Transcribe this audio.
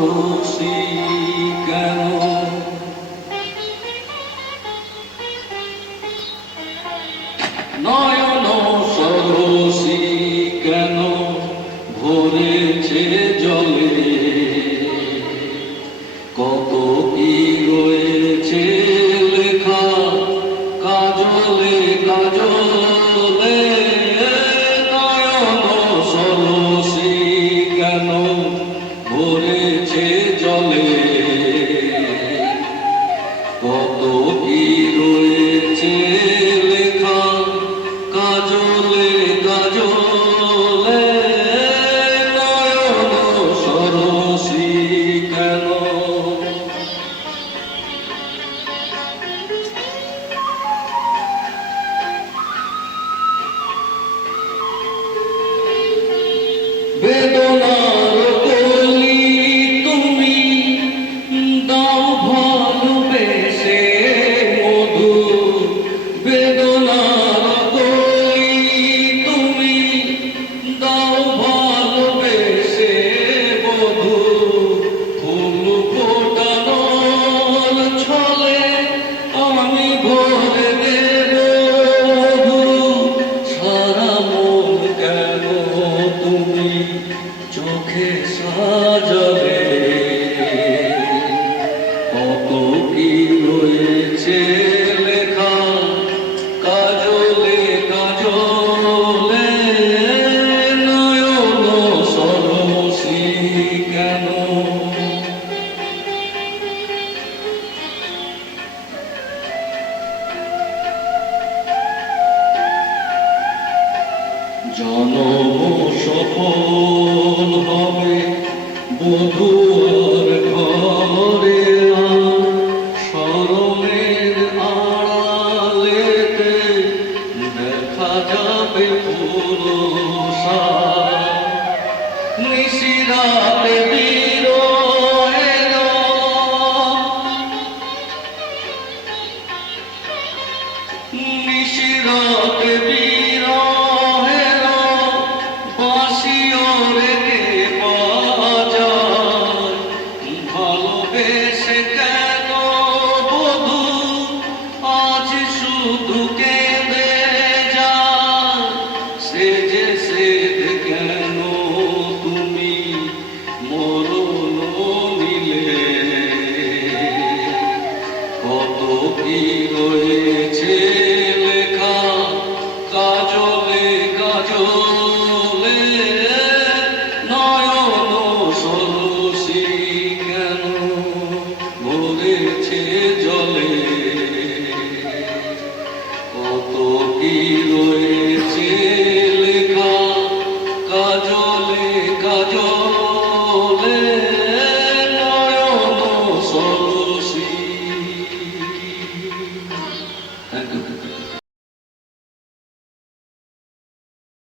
সরসী কেন নয়ন সরসী কেন ভরেছে জলে কত কি রয়েছে লেখা কাজলে কাজলে নয়ন সরসী কেন ভরেছে জলে কত কি রয়েছে লেখা কাজলে কাজলে নয়ন সরসী কেন বেদনার কলি তুমি দাও ভালোবেসে মধু বেদনার কলি তুমি দাও ভালোবেসে মধু ফুল ফোটানোর ছলে আমি ভরে দেব মধু সারা মন কেন তুমি চোখে সাজাবে কত কি রয়েছে লেখা কাজলে কাজলে নয়ন সরসী কেন জনম সফল হবে বধূ